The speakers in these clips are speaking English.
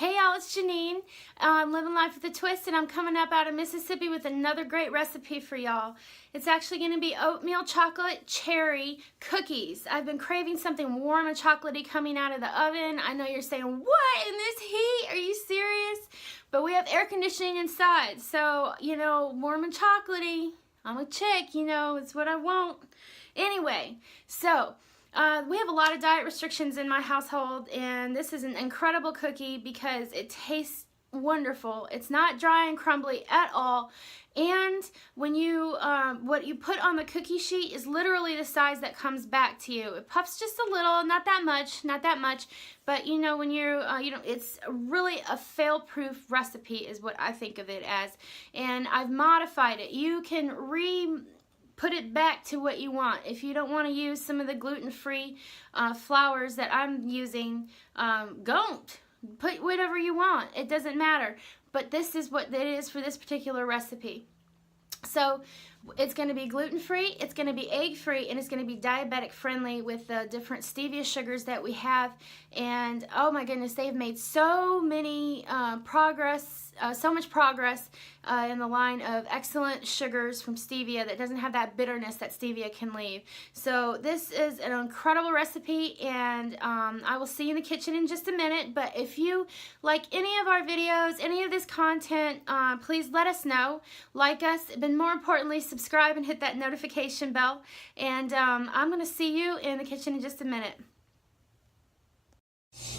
Hey y'all, it's Janine. I'm living life with a twist, and I'm coming up out of Mississippi with another great recipe for y'all. It's actually going to be oatmeal chocolate cherry cookies. I've been craving something warm and chocolatey coming out of the oven. I know you're saying, what, in this heat? Are you serious? But we have air conditioning inside, so, you know, warm and chocolatey. I'm a chick, you know, it's what I want. Anyway, so we have a lot of diet restrictions in my household, and this is an incredible cookie because it tastes wonderful. It's not dry and crumbly at all, and when you what you put on the cookie sheet is literally the size that comes back to you. It puffs just a little, not that much, but you know, when you're it's really a fail-proof recipe is what I think of it as, and I've modified it. You can put it back to what you want. If you don't want to use some of the gluten-free flours that I'm using, don't. Put whatever you want. It doesn't matter. But this is what it is for this particular recipe. So it's going to be gluten-free, it's going to be egg-free, and it's going to be diabetic-friendly with the different stevia sugars that we have. And oh my goodness, they've made so many so much progress in the line of excellent sugars from stevia that doesn't have that bitterness that stevia can leave. So this is an incredible recipe, and I will see you in the kitchen in just a minute. But if you like any of our videos, any of this content, please let us know. Like us, but more importantly, subscribe and hit that notification bell. And I'm going to see you in the kitchen in just a minute.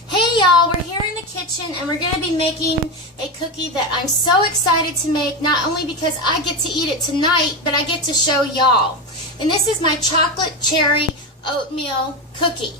Hey y'all, we're here in the kitchen, and we're going to be making a cookie that I'm so excited to make, not only because I get to eat it tonight, but I get to show y'all. And this is my chocolate cherry oatmeal cookie,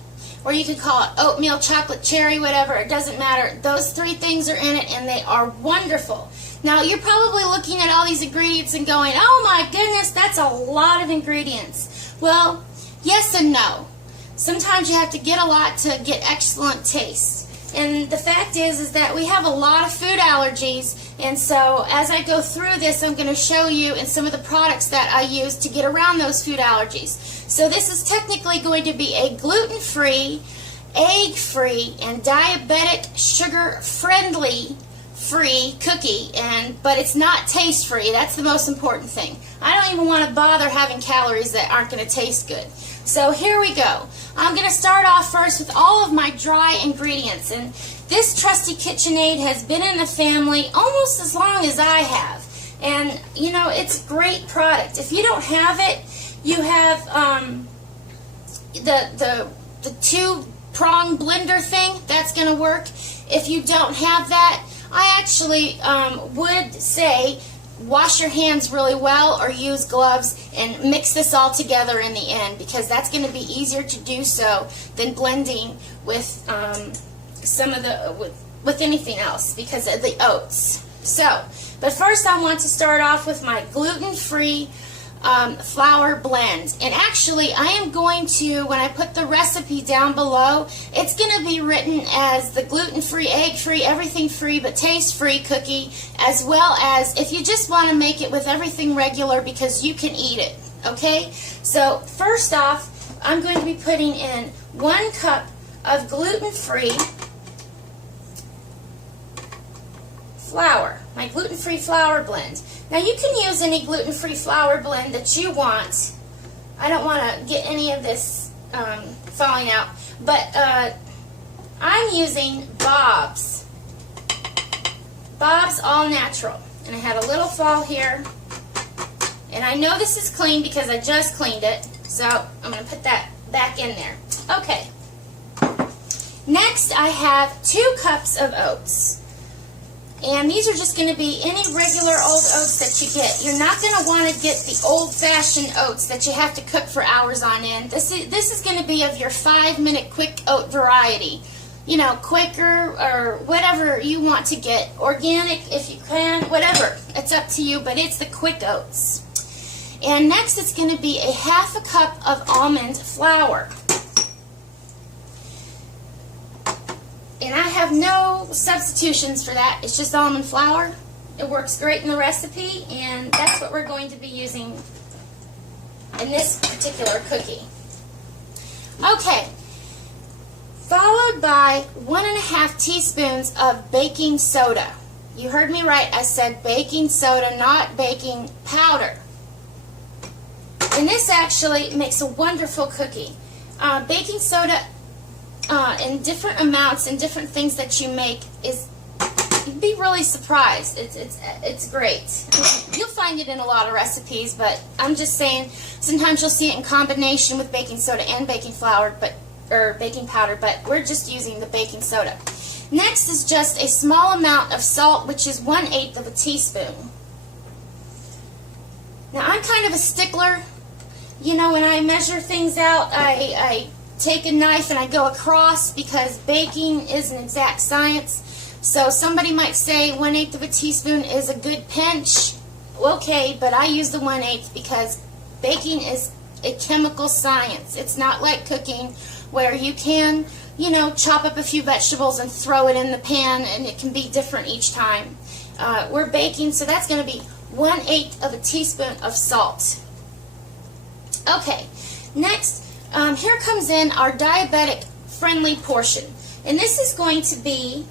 or you can call it oatmeal chocolate cherry, whatever, it doesn't matter. Those three things are in it, and they are wonderful. Now, you're probably looking at all these ingredients and going, oh my goodness, that's a lot of ingredients. Well, yes and no. Sometimes you have to get a lot to get excellent taste. And the fact is that we have a lot of food allergies, and so as I go through this, I'm going to show you and some of the products that I use to get around those food allergies. So this is technically going to be a gluten-free, egg-free, and diabetic, sugar-friendly free cookie, but it's not taste free. That's the most important thing. I don't even want to bother having calories that aren't going to taste good. So here we go. I'm going to start off first with all of my dry ingredients, and this trusty KitchenAid has been in the family almost as long as I have, and you know, it's a great product. If you don't have it, you have the two-prong blender thing. That's going to work. If you don't have that, I actually would say wash your hands really well or use gloves and mix this all together in the end, because that's going to be easier to do so than blending with some of the with anything else because of the oats. So, but first I want to start off with my gluten-free flour blend, and actually I am going to, when I put the recipe down below, it's going to be written as the gluten-free, egg-free, everything-free but taste-free cookie, as well as if you just want to make it with everything regular because you can eat it. Okay, so first off, I'm going to be putting in 1 cup of gluten-free flour, my gluten-free flour blend. Now you can use any gluten-free flour blend that you want. I don't want to get any of this falling out, but I'm using Bob's All Natural, and I had a little fall here, and I know this is clean because I just cleaned it, so I'm going to put that back in there. Okay. Next I have 2 cups of oats. And these are just going to be any regular old oats that you get. You're not going to want to get the old-fashioned oats that you have to cook for hours on end. This is going to be of your 5-minute quick oat variety. You know, Quaker or whatever you want to get. Organic if you can, whatever. It's up to you, but it's the quick oats. And next it's going to be a 1/2 cup of almond flour. And I have no substitutions for that. It's just almond flour. It works great in the recipe, and that's what we're going to be using in this particular cookie. Okay, followed by 1.5 teaspoons of baking soda. You heard me right, I said baking soda, not baking powder. And this actually makes a wonderful cookie. Baking soda in different amounts and different things that you make is, you'd be really surprised. It's great. You'll find it in a lot of recipes, but I'm just saying sometimes you'll see it in combination with baking soda and baking flour, or baking powder, but we're just using the baking soda. Next is just a small amount of salt, which is 1/8 of a teaspoon. Now I'm kind of a stickler. You know, when I measure things out, I take a knife and I go across, because baking is an exact science. So somebody might say 1/8 of a teaspoon is a good pinch. Okay, but I use the 1/8 because baking is a chemical science. It's not like cooking where you can, you know, chop up a few vegetables and throw it in the pan and it can be different each time. We're baking, so that's going to be 1/8 of a teaspoon of salt. Okay, next, here comes in our diabetic friendly portion. And this is going to be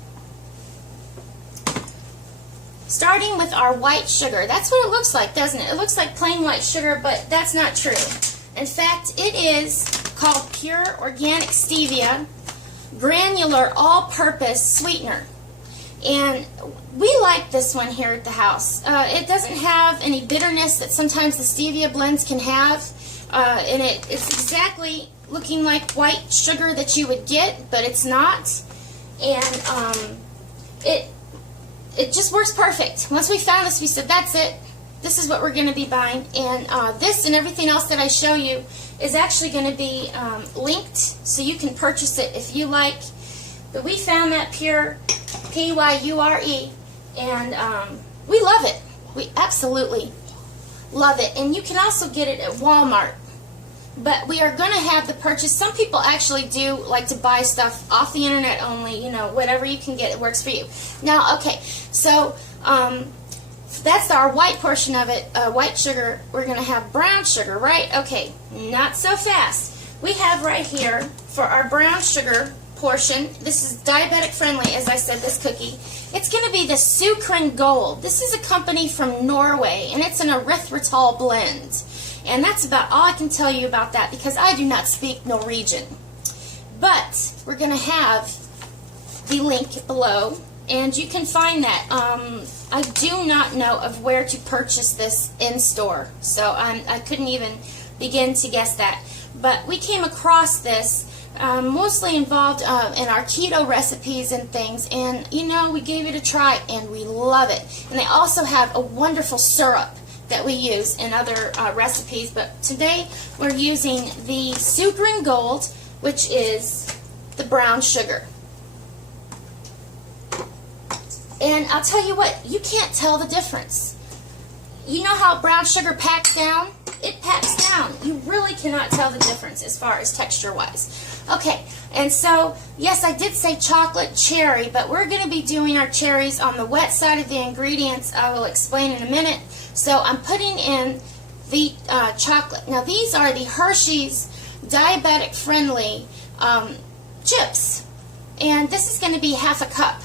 starting with our white sugar. That's what it looks like, doesn't it? It looks like plain white sugar, but that's not true. In fact, it is called Pure Organic Stevia Granular All-Purpose Sweetener. And we like this one here at the house. It doesn't have any bitterness that sometimes the stevia blends can have. And it's exactly looking like white sugar that you would get, but it's not. And it just works perfect. Once we found this, we said, that's it. This is what we're going to be buying. And this and everything else that I show you is actually going to be linked, so you can purchase it if you like. But we found that Pyure, Pyure, and we love it. We absolutely love it. And you can also get it at Walmart. But we are going to have the purchase. Some people actually do like to buy stuff off the internet only, you know, whatever you can get, it works for you. Now, okay, so that's our white portion of it, white sugar. We're going to have brown sugar, right? Okay, not so fast. We have right here for our brown sugar portion, this is diabetic friendly, as I said, this cookie. It's going to be the Sukrin Gold. This is a company from Norway, and it's an erythritol blend. And that's about all I can tell you about that, because I do not speak Norwegian. But we're going to have the link below, and you can find that. I do not know of where to purchase this in store, so I couldn't even begin to guess that. But we came across this mostly involved in our keto recipes and things, and you know, we gave it a try and we love it. And they also have a wonderful syrup that we use in other recipes, but today we're using the Sukrin Gold, which is the brown sugar. And I'll tell you what, you can't tell the difference. You know how brown sugar packs down? It packs down. You really cannot tell the difference as far as texture-wise. Okay, and so, yes, I did say chocolate cherry, but we're going to be doing our cherries on the wet side of the ingredients. I will explain in a minute. So I'm putting in the chocolate. Now, these are the Hershey's diabetic-friendly chips, and this is going to be 1/2 cup.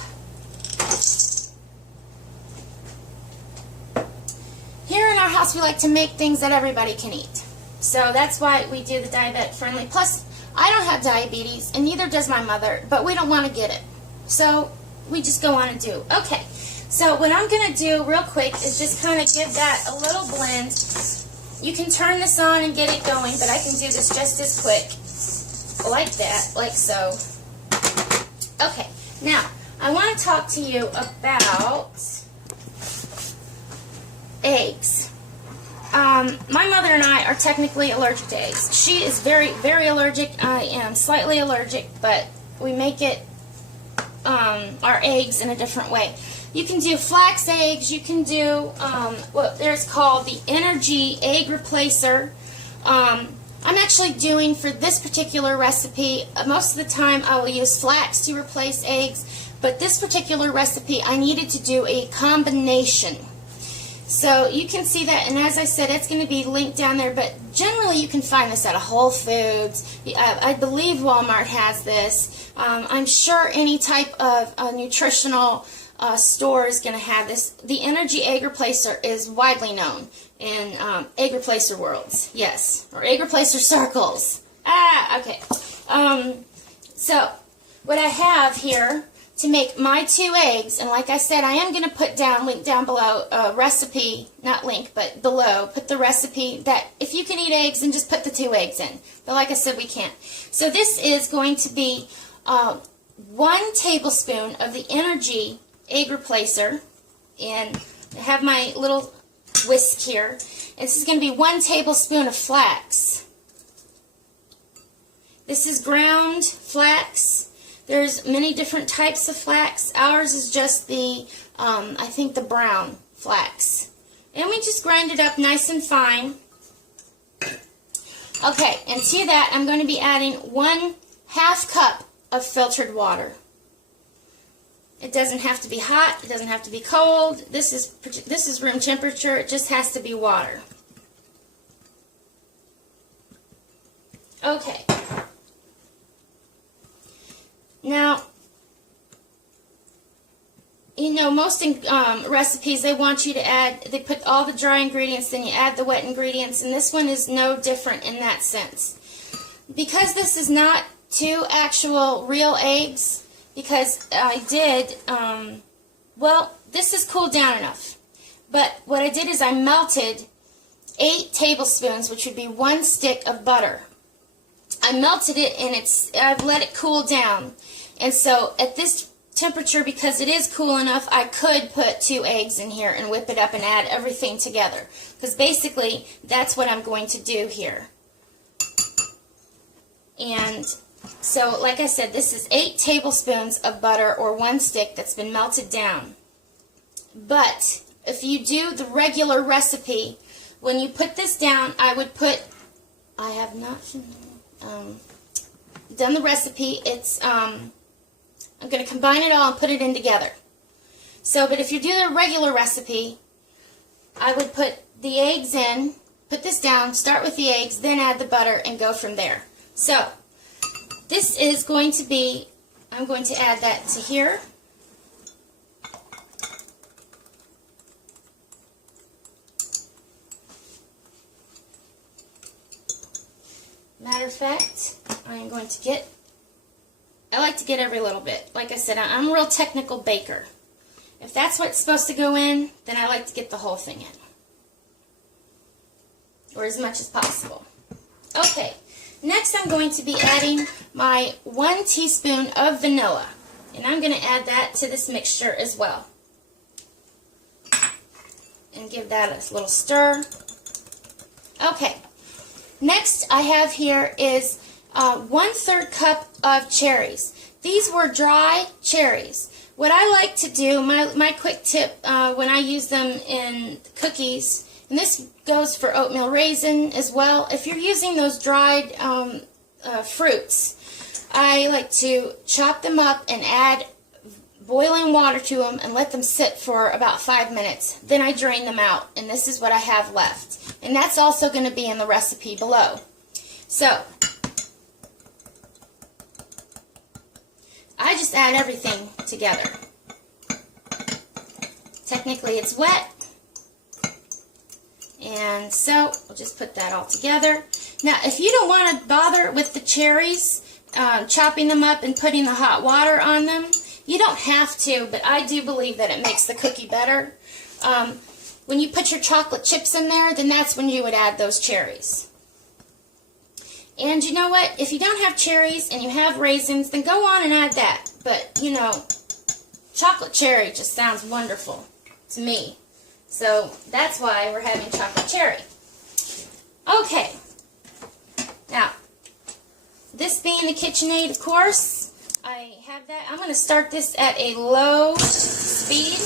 Here in our house, we like to make things that everybody can eat. So that's why we do the diabetic friendly. Plus, I don't have diabetes, and neither does my mother, but we don't want to get it. So we just go on and do. Okay, so what I'm going to do real quick is just kind of give that a little blend. You can turn this on and get it going, but I can do this just as quick. Like that, like so. Okay, now, I want to talk to you about eggs. My mother and I are technically allergic to eggs. She is very, very allergic. I am slightly allergic, but we make it, our eggs in a different way. You can do flax eggs. You can do what there's called the Ener-G egg replacer. I'm actually doing, for this particular recipe, most of the time I will use flax to replace eggs, but this particular recipe I needed to do a combination. So you can see that, and as I said, it's going to be linked down there, but generally you can find this at a Whole Foods. I believe Walmart has this. I'm sure any type of nutritional store is going to have this. The Ener-G Egg Replacer is widely known in egg replacer worlds, yes, or egg replacer circles. Okay. So what I have here to make my 2 eggs, and like I said, I am going to put link down below, recipe, not link, but below, put the recipe that if you can eat eggs, then just put the 2 eggs in. But like I said, we can't. So this is going to be 1 tablespoon of the Ener-G Egg Replacer, and I have my little whisk here. And this is going to be 1 tablespoon of flax. This is ground flax. There's many different types of flax. Ours is just the, I think the brown flax. And we just grind it up nice and fine. Okay, and to that I'm going to be adding 1/2 cup of filtered water. It doesn't have to be hot, it doesn't have to be cold. This is room temperature, it just has to be water. Okay. Now, you know, most recipes, they want you to add, they put all the dry ingredients, then you add the wet ingredients, and this one is no different in that sense. Because this is not 2 actual real eggs, because I did, well, this is cooled down enough. But what I did is I melted 8 tablespoons, which would be 1 stick of butter. I melted it, and I've let it cool down. And so at this temperature, because it is cool enough, I could put 2 eggs in here and whip it up and add everything together. Because basically, that's what I'm going to do here. And so, like I said, this is 8 tablespoons of butter, or 1 stick that's been melted down. But if you do the regular recipe, when you put this down, I would put, I have not done the recipe. It's I'm going to combine it all and put it in together. So, but if you do the regular recipe, I would put the eggs in, put this down, start with the eggs, then add the butter, and go from there. So, this is going to be, I'm going to add that to here. Matter of fact, I am going to get, I like to get every little bit. Like I said, I'm a real technical baker. If that's what's supposed to go in, then I like to get the whole thing in. Or as much as possible. Okay, next I'm going to be adding my 1 teaspoon of vanilla. And I'm going to add that to this mixture as well. And give that a little stir. Okay, next I have here is 1/3 cup of cherries. These were dry cherries. What I like to do, my quick tip when I use them in cookies, and this goes for oatmeal raisin as well, if you're using those dried fruits, I like to chop them up and add boiling water to them and let them sit for about 5 minutes. Then I drain them out, and this is what I have left. And that's also going to be in the recipe below. So, I just add everything together. Technically it's wet, and so we'll just put that all together. Now if you don't want to bother with the cherries, chopping them up and putting the hot water on them, you don't have to, but I do believe that it makes the cookie better. When you put your chocolate chips in there, then that's when you would add those cherries. And you know what? If you don't have cherries and you have raisins, then go on and add that. But, you know, chocolate cherry just sounds wonderful to me. So that's why we're having chocolate cherry. Okay. Now, this being the KitchenAid, of course, I have that. I'm going to start this at a low speed,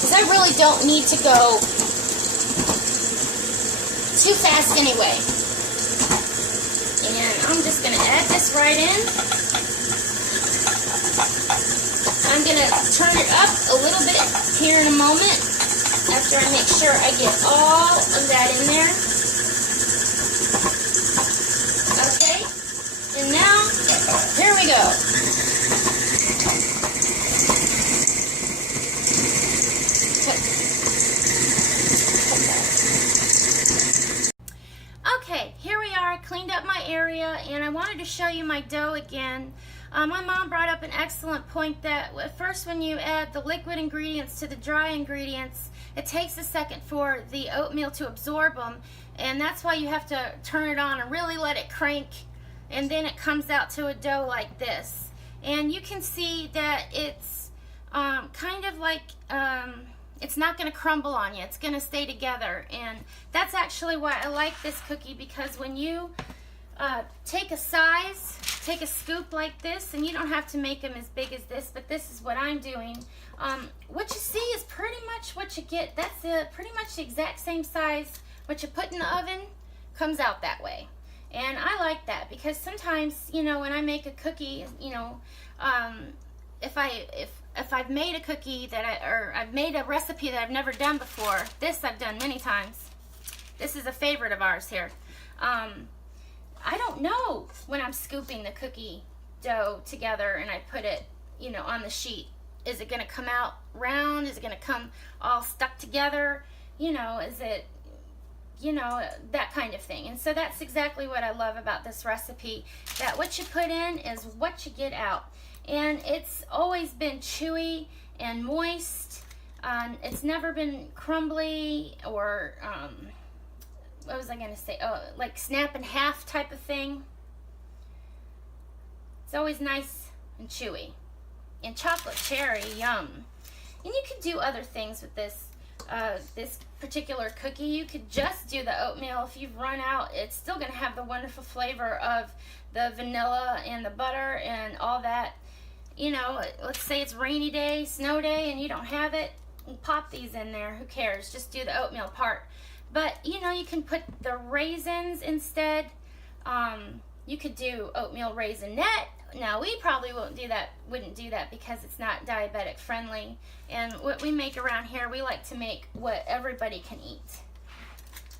because I really don't need to go too fast anyway. And I'm just going to add this right in. I'm going to turn it up a little bit here in a moment after I make sure I get all of that in there. Okay, and now, here we go. Okay, here we are. I cleaned up my area, and I wanted to show you my dough again. My mom brought up an excellent point that at first when you add the liquid ingredients to the dry ingredients, it takes a second for the oatmeal to absorb them, and that's why you have to turn it on and really let it crank, and then it comes out to a dough like this. And you can see that it's kind of like it's not going to crumble on you. It's going to stay together, and that's actually why I like this cookie, because when you take a scoop like this, and you don't have to make them as big as this, but this is what I'm doing. What you see is pretty much what you get. That's pretty much the exact same size. What you put in the oven comes out that way. And I like that, because sometimes, you know, when I make a cookie, you know, if I've made a cookie or I've made a recipe that I've never done before, this I've done many times. This is a favorite of ours here. I don't know when I'm scooping the cookie dough together and I put it, you know, on the sheet. Is it going to come out round? Is it going to come all stuck together? You know, is it, you know, that kind of thing. And so that's exactly what I love about this recipe, that what you put in is what you get out. And it's always been chewy and moist. It's never been crumbly or what was I going to say? Oh, like snap in half type of thing. It's always nice and chewy. And chocolate cherry, yum. And you could do other things with this this particular cookie. You could just do the oatmeal. If you've run out, it's still going to have the wonderful flavor of the vanilla and the butter and all that. You know, let's say it's rainy day, snow day, and you don't have it, pop these in there. Who cares? Just do the oatmeal part. But, you know, you can put the raisins instead. You could do oatmeal raisinette. Now, we probably wouldn't do that because it's not diabetic friendly. And what we make around here, we like to make what everybody can eat.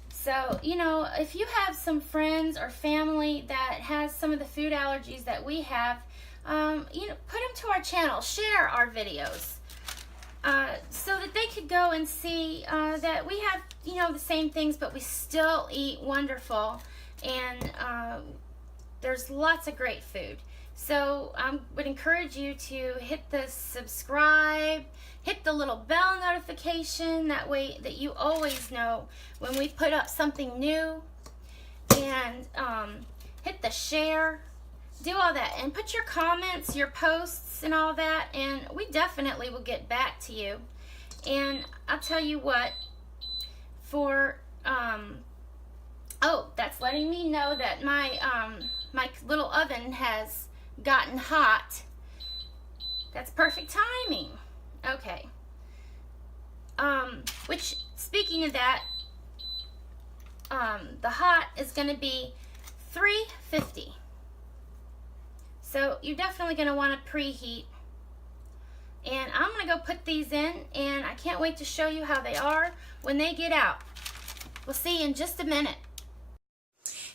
So, you know, if you have some friends or family that has some of the food allergies that we have, you know, put them to our channel, share our videos. So that they could go and see that we have, you know, the same things, but we still eat wonderful, and there's lots of great food. So I would encourage you to hit the subscribe, hit the little bell notification, that way that you always know when we put up something new, and hit the share. Do all that, and put your comments, your posts, and all that, and we definitely will get back to you. And I'll tell you what, for oh, that's letting me know that my my little oven has gotten hot. That's perfect timing. Okay. Which, speaking of that, the hot is going to be 350. So you're definitely going to want to preheat. And I'm going to go put these in, and I can't wait to show you how they are when they get out. We'll see you in just a minute.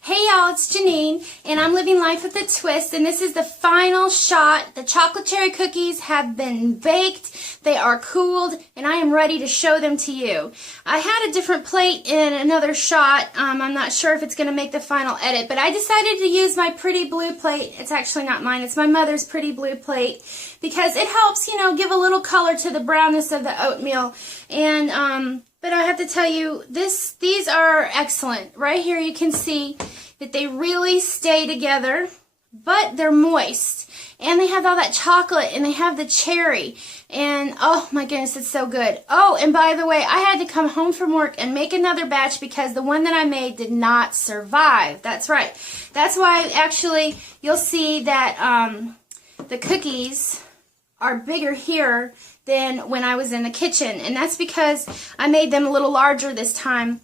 Hey y'all, it's Janine, and I'm living life with a twist, and this is the final shot. The chocolate cherry cookies have been baked, they are cooled, and I am ready to show them to you. I had a different plate in another shot. I'm not sure if it's going to make the final edit, but I decided to use my pretty blue plate. It's actually not mine, it's my mother's pretty blue plate, because it helps, you know, give a little color to the brownness of the oatmeal. And but I have to tell you, these are excellent. Right here you can see that they really stay together, but they're moist. And they have all that chocolate, and they have the cherry. And oh my goodness, it's so good. Oh, and by the way, I had to come home from work and make another batch because the one that I made did not survive. That's right. That's why actually you'll see that the cookies are bigger here than when I was in the kitchen, and that's because I made them a little larger this time.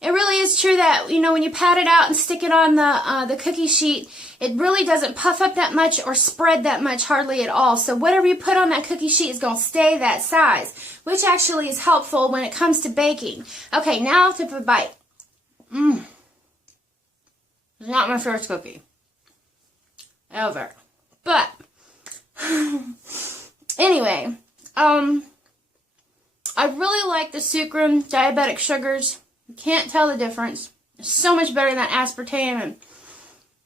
it really is true that, you know, when you pat it out and stick it on the cookie sheet, it really doesn't puff up that much or spread that much hardly at all. So whatever you put on that cookie sheet is going to stay that size, which actually is helpful when it comes to baking. Okay, now I'll take a bite. It's not my first cookie. Ever. But, anyway, I really like the Sukrin diabetic sugars. You can't tell the difference. It's so much better than aspartame and,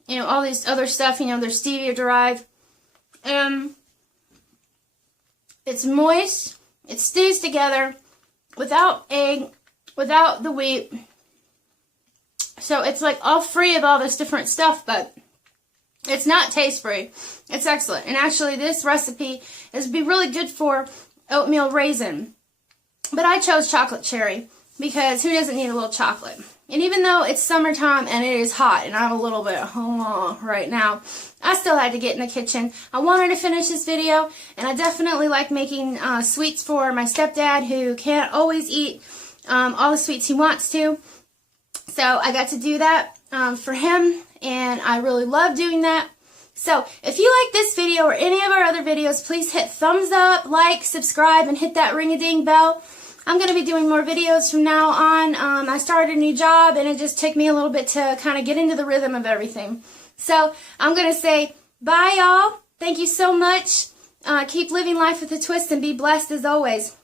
you know, all this other stuff. You know, they're stevia derived. It's moist. It stays together without egg, without the wheat. So it's like all free of all this different stuff, but it's not taste free. It's excellent. And actually this recipe is be really good for oatmeal raisin. But I chose chocolate cherry because who doesn't need a little chocolate? And even though it's summertime and it is hot and I'm a little bit right now, I still had to get in the kitchen. I wanted to finish this video, and I definitely like making sweets for my stepdad who can't always eat all the sweets he wants to. So I got to do that for him, and I really love doing that. So if you like this video or any of our other videos, please hit thumbs up, like, subscribe, and hit that ring-a-ding bell. I'm going to be doing more videos from now on. I started a new job, and it just took me a little bit to kind of get into the rhythm of everything. So I'm going to say bye, y'all. Thank you so much. Keep living life with a twist and be blessed as always.